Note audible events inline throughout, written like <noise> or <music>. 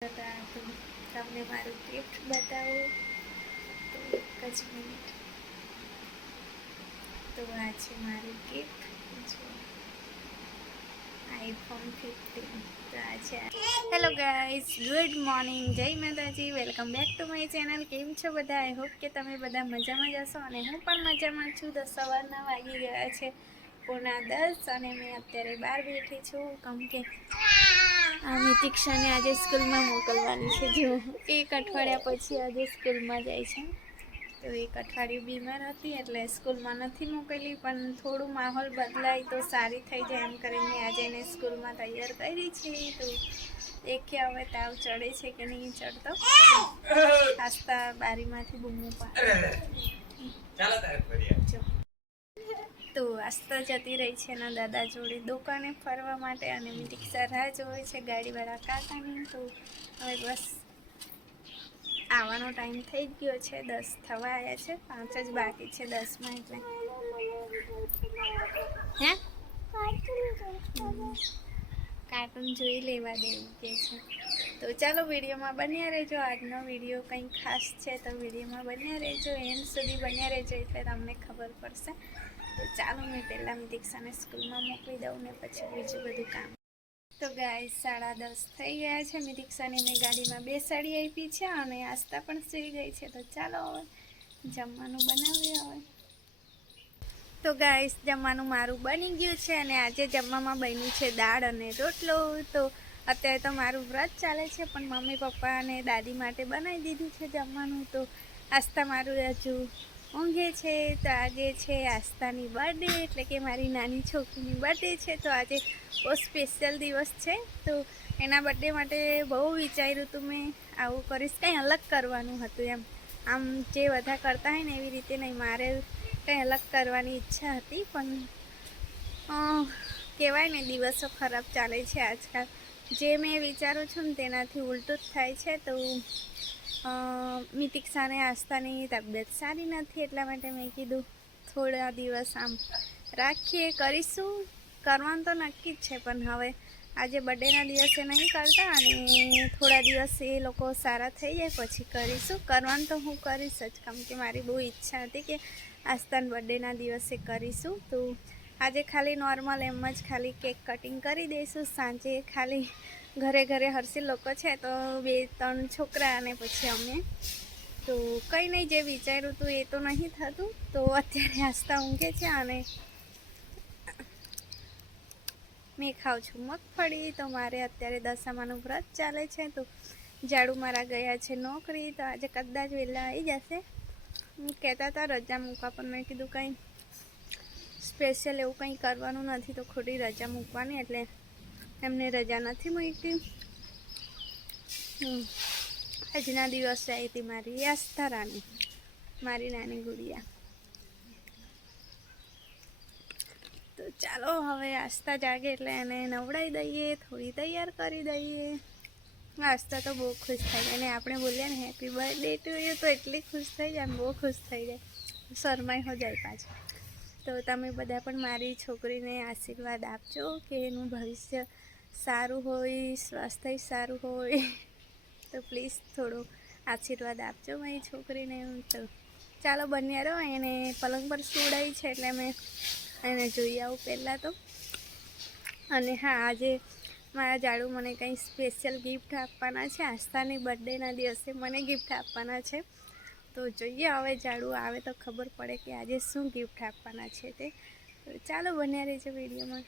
તમને મારું ગિફ્ટ બતાવું. તો એક જ મિનિટ તો આ છે મારું ગિફ્ટ જો. આઈફોન ફિફ્ટીન તો છે. હેલો ગાઈઝ ગુડ મોર્નિંગ જય માતાજી. Welcome back to my channel કેમ છો બધા? આઈ હોપ કે તમે બધા મજામાં જશો અને હું પણ મજામાં છું. તો સવારના વાગી ગયા છે પૂના દસ અને મેં અત્યારે બહાર બેઠી છું. કેમ કે આ મિતિક્ષાને આજે સ્કૂલમાં મોકલવાની છે. જો એક અઠવાડિયા પછી આજે સ્કૂલમાં જાય છે. તો એક અઠવાડિયું બીમાર હતી એટલે સ્કૂલમાં નથી મોકલી પણ થોડું માહોલ બદલાય તો સારી થઈ જાય એમ કરીને આજે એને સ્કૂલમાં તૈયાર કરી છે. તો દેખીએ હવે તાવ ચડે છે કે નહીં ચડતો. <laughs> આસ્તા બારીમાંથી બૂમો પાડે. ચાલો તારે તો આસ્તા જતી રહી છે એના દાદા જોડે દુકાને ફરવા માટે અને રિક્ષા રાહ જોવે છે ગાડીવાળા કાકાની. તો હવે બસ આવવાનો ટાઈમ થઈ ગયો છે, દસ થવા આવ્યા છે, પાંચ જ બાકી છે દસમાં એટલે. હે? કાર્ટૂન જોઈ લેવા દેવું કે છે. તો ચાલો વિડીયોમાં બન્યા રહેજો. આજનો વીડિયો કંઈ ખાસ છે તો વિડીયોમાં બન્યા રહેજો. એન્ડ સુધી બન્યા રહેજો એટલે તમને ખબર પડશે. તો ચાલો મેં પહેલાં દીક્ષાને સ્કૂલમાં મોકલી દઉં ને પછી બીજું બધું કામ. તો ગાય સાડા દસ થઈ ગયા છે. મેં દીક્ષાને મેં ગાડીમાં બેસાડી આપી છે અને આસ્તા પણ સુઈ ગઈ છે. તો ચાલો હવે જમવાનું બનાવીએ હવે. તો ગાઈસ જમવાનું મારું બની ગયું છે અને આજે જમવામાં બન્યું છે દાળ અને રોટલો. તો અત્યારે તો મારું વ્રત ચાલે છે, પણ મમ્મી પપ્પા અને દાદી માટે બનાવી દીધું છે જમવાનું. તો આસ્તા મારું હજુ ઊંઘે છે તો આજે છે, આસ્થાની બર્થડે, એટલે કે મારી નાની છોકરીની બર્થડે છે, તો આજે બહુ સ્પેશિયલ દિવસ છે. તો એના બર્થડે માટે બહુ વિચાર્યું હતું મેં, આવું કરીશ, કંઈ અલગ કરવાનું હતું એમ. આમ જે બધા કરતા હોય ને, એવી રીતે નહીં, મારે કંઈ અલગ કરવાની ઈચ્છા હતી, પણ કહેવાય ને, દિવસો ખરાબ ચાલે છે આજકાલ. જે મેં વિચારું છું ને, તેનાથી ઉલટું જ થાય છે, તો મિતિક્ષાને આસ્થાની તબિયત સારી નથી એટલા માટે મેં કીધું, થોડા દિવસ આમ રાખીએ, કરીશું. કરવાનું તો નક્કી જ છે, પણ હવે આજે બર્થડેના દિવસે નહીં કરતા અને થોડા દિવસ એ લોકો સારા થઈ જાય, પછી કરીશું. કરવાનું તો હું કરીશ જ કેમ કે મારી બહુ ઈચ્છા હતી કે આસ્થાન બર્થડેના દિવસે કરીશું. તો આજે ખાલી નોર્મલ એમ જ ખાલી કેક કટિંગ કરી દઈશું. સાંજે ખાલી ઘરે ઘરે હરસી લોકો છે તો બે, ત્રણ છોકરા અને પછી અમે. તો કંઈ નહીં, જે વિચાર્યું હતું એ તો નહીં થતું. તો અત્યારે આસ્તા ઊંઘે છે અને મેં ખાઉં છું મગફળી. તો મારે અત્યારે દશામાનું વ્રત ચાલે છે. તો ઝાડુ મારા ગયા છે નોકરી. તો આજે કદાચ વહેલા આવી જશે. હું કહેતા હતા, રજા મૂકવા, પણ મેં કીધું કંઈ સ્પેશિયલ એવું કંઈ કરવાનું નથી. તો ખોટી રજા મૂકવાની, એટલે એમને રજા નથી મૂકી આજના દિવસે આવી હતી મારી આસ્થા રાની મારી નાની ગુડિયા. તો ચાલો હવે આસ્થા જાગે એટલે એને નવડાવી દઈએ, થોડી તૈયાર કરી દઈએ. આસ્થા તો બહુ ખુશ થઈ જાય અને આપણે બોલીએ ને હેપી બર્થડે ટુ યુ તો એટલી ખુશ થઈ જાય બહુ ખુશ થઈ જાય. શરમાઈ હો જાય પાછું. તો તમે બધા પણ મારી છોકરીને આશીર્વાદ આપજો કે એનું ભવિષ્ય સારું હોય, સ્વાસ્થ્ય સારું હોય, તો પ્લીઝ થોડો આશીર્વાદ આપજો મારી છોકરીને એમ તો. ચાલો બન્યા રહો એને પલંગ પર સુવડાવી છે એટલે મેં એને જોઈ આવું પહેલાં તો. અને હા, આજે મારા જાડુ મને કંઈ સ્પેશિયલ ગિફ્ટ આપવાના છે. આસ્થાની બર્થડેના દિવસે મને ગિફ્ટ આપવાના છે. તો જોઈએ હવે જાડુ આવે તો ખબર પડે કે આજે શું ગિફ્ટ આપવાના છે તે ચાલો, બન્યા રહેજો વિડીયોમાં.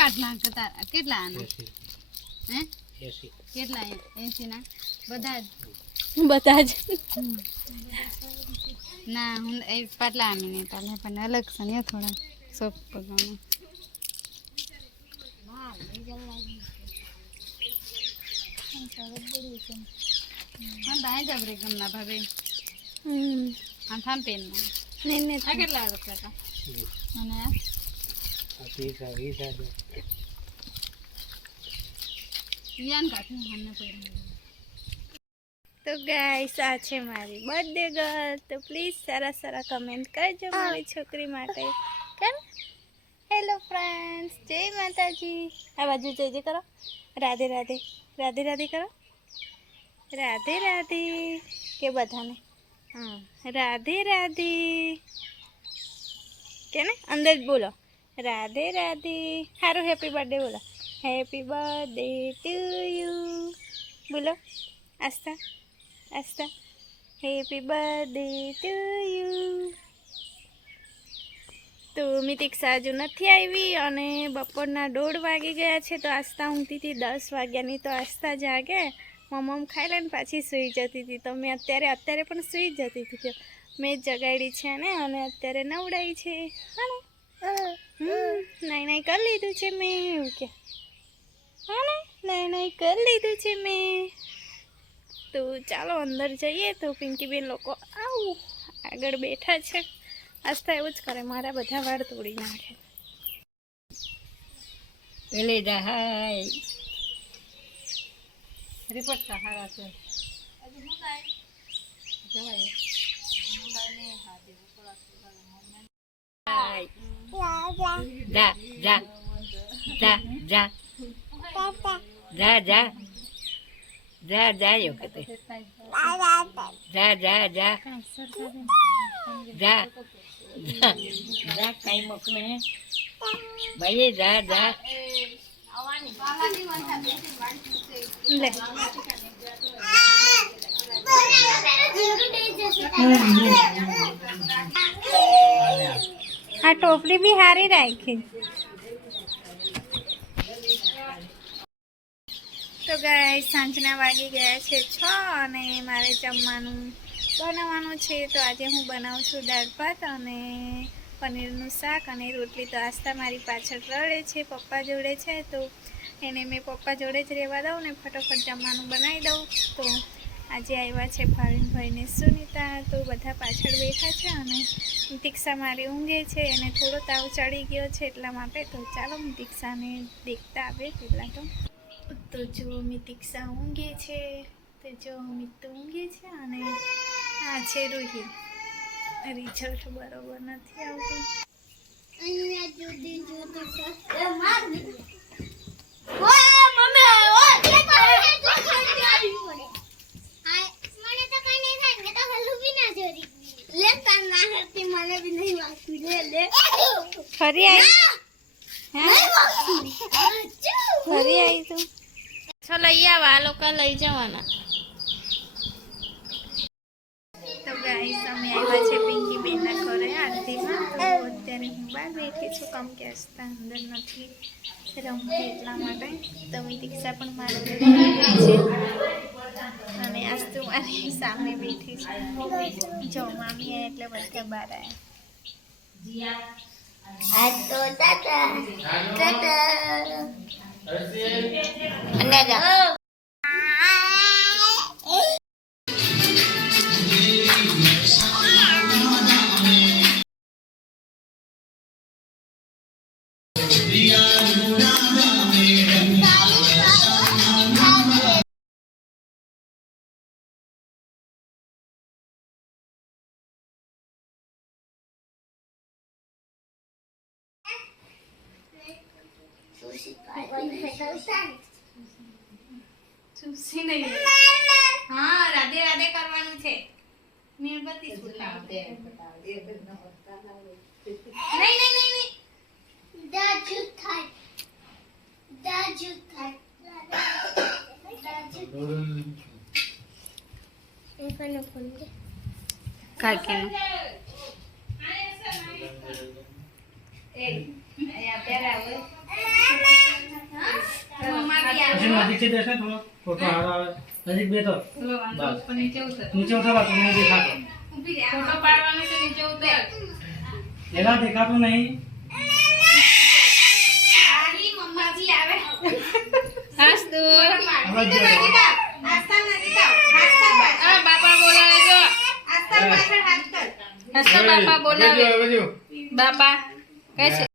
પાટલા તારા કેટલા આના? હે? કેટલા એસી ના બધા જ? બધા જ. ના હું એ પાટલા આમી નહીં પાટલા પણ અલગ છે ને થોડા સોપ પગવાનું ભાઈ જબરે ગમના ભાભી. હમ. હા થામ પેન નહીં નહીં કેટલા રૂપિયા હતા? અને આ વીસ વીસ હજાર યાન કાઢું મને કોઈ તો ગાઈસ આ છે મારી બર્થડે ગર્લ તો પ્લીઝ સારા સારા કમેન્ટ કરજો મારી છોકરી માટે કેમ હેલો ફ્રેન્ડ્સ જય માતાજી આ બાજુ જય જય કરો રાધે રાધે રાધે રાધે કરો રાધે રાધે કે બધાને હા રાધે રાધે કે ને અંદર જ બોલો રાધે રાધે. સારું હેપી બર્થડે બોલો. હેપી બર્થડે ટુ યુ બોલો. આસ્તા આસ્તા હેપી બર્થડે ટુ યુ તો મિતિક્ષા હજુ નથી આવી અને બપોરના દોઢ વાગી ગયા છે તો આસ્તા ઊંઘતી હતી દસ વાગ્યાની તો આસ્તા જાગે. મમ્મ ખાઈ લઈને પાછી સૂઈ જતી હતી. તો મેં અત્યારે અત્યારે પણ સૂઈ જતી હતી. મેં જગાડી છે ને અને અત્યારે નવડાવી છે. હા નાઈ નાઈ કરી લીધું છે મેં. એવું કે. હા ને નાઈ નાઈ કરી લીધું છે મેં. તો ચાલો અંદર જઈએ તો પિંકીબેન લોકો આવું આગળ બેઠા છે. આસ્તા એવું જ કરે મારા બધા વાળ તોડી નાખે. પેલે હાય રિપોર્ટ કા હારા છે હાય જા જા જા જા જા જા જા જા એવું કહેતે જા જા જા જા જા જા કઈ મોકલે ભાઈ જા જા લે આ ટોપલી બી સારી રાખી. તો ગાય સાંજના વાગી ગયા છે છ અને મારે જમવાનું બનાવવાનું છે. તો આજે હું બનાવું છું દાળ ભાત અને પનીરનું શાક અને રોટલી. તો આસ્તા મારી પાછળ રડે છે, પપ્પા જોડે છે. તો એને મેં પપ્પા જોડે જ રહેવા દઉં ને ફટોફટ જમવાનું બનાવી દઉં. તો આજે આવ્યા છે ભાવિનભાઈને સુનિતા. તો બધા પાછળ બેઠા છે અને દીક્ષા મારી ઊંઘે છે. એને થોડો તાવ ચડી ગયો છે એટલા માટે. તો ચાલો હું દીક્ષાને દેખતા આવે પહેલાં તો. તો જો મિતિક્ષા ઊંઘે છે, તો જો મિત ઊંઘે છે અને આ છે રૂહી. રિઝલ્ટ બરોબર નથી આવતું. ફરી આવી ફરી આવી તું છો લઈ આવ આ લોકો લઈ જવાના તો ગાઈસ અમે આવ્યા છે પિંકી બેનના ઘરે આરતીમાં તો અત્યારે હું બહાર બેઠી છું કમ કે હસતા અંદર નથી રમતી એટલા માટે તો મેં દીક્ષા પણ મારા છે. અને આજ તો મારી સામે બેઠી છે. જો મામી એટલે બધા બહાર આવ્યા અને ચૂસી નહીં. હા રાધે રાધે કરવાનું છે. મીણબત્તી સુલાવો. નહીં નહીં નહીં નહીં. કાકીનું નજીકથી દેશે થોડો ફોટો હારો આવે. નજીક એલા દેખાતો નહીં. બાપા બોલાવે. બાપા કઈ છે?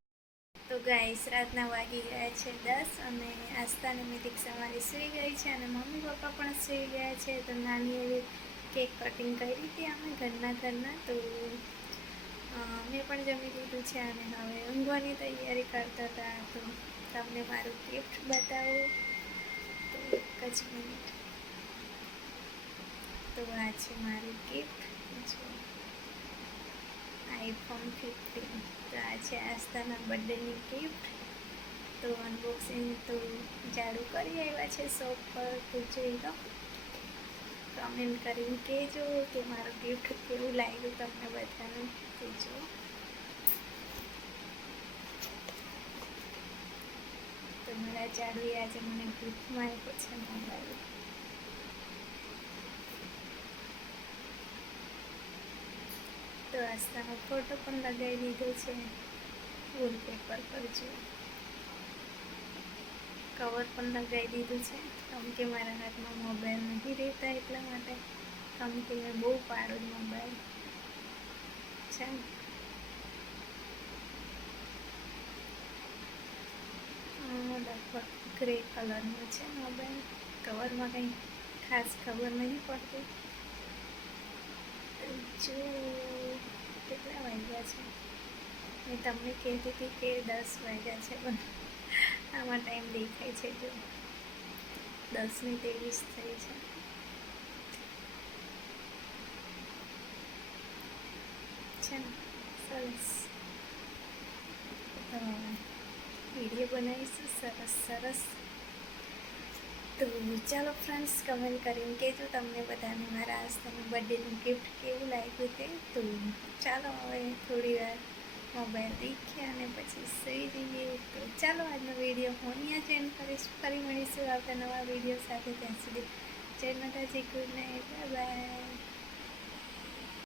ગાઈસ, રાતના વાગી ગયા છે દસ અને આસ્થાને મેં દીક્ષા મારી સૂઈ ગઈ છે અને મમ્મી પપ્પા પણ સૂઈ ગયા છે. તો નાની એવી કેક કટિંગ કરી હતી અમે ઘરના ઘરના. તો મેં પણ જમી લીધું છે અને હવે ઊંઘવાની તૈયારી કરતા હતા. તો તમને મારું ગિફ્ટ બતાવું. તો એક જ મિનિટ તો આ છે મારું ગિફ્ટ આઈફોન ફિફ્ટીન તો આ છે આસ્થાના બર્થડેની ગિફ્ટ તો અનબોક્સિંગ તો જાડું કરી આવ્યા છે શોપ પર, તો જોઈ લો. કમેન્ટ કરીને કહેજો કે મારું ગિફ્ટ કેવું લાગ્યું તમને બધાને. તો તો મારા જાડુએ આજે મને ગિફ્ટમાં આપ્યો છે મોબાઈલ. તો આસ્તાનો ફોટો પણ લગાવી દીધો છે. વોલપેપર પર જો. કવર પણ લગાવી દીધું છે. કેમ કે મારા હાથમાં મોબાઈલ નથી રહેતા એટલા માટે. કેમ કે મેં બહુ પાડો મોબાઈલ છે લગભગ ગ્રે કલરનો છે મોબાઈલ કવરમાં કંઈ ખાસ ખબર નથી પડતી. જો. વાગ્યા છે. મેં તમને કહેતી હતી કે દસ વાગ્યા છે, પણ આમાં ટાઈમ દેખાય છે જો. દસની ત્રેવીસ થઈ છે. ને? સરસ. વીડિયો બનાવીશું. સરસ સરસ. તો ચાલો ફ્રેન્ડ્સ કમેન્ટ કરીને કહેજો તમને બધાને મારા આસ્તાનું બર્થડેનું ગિફ્ટ કેવું લાગ્યું તે. તો ચાલો હવે થોડી વાર મોબાઈલ દેખીએ અને પછી સુઈ જઈએ તો ચાલો આજનો વીડિયો હું અહીંયા જ એન્ડ કરીશ. ફરી મળીશું આવતા નવા વીડિયો સાથે. ત્યાં સુધી જય માતાજી ગુડ નાઇટ બાય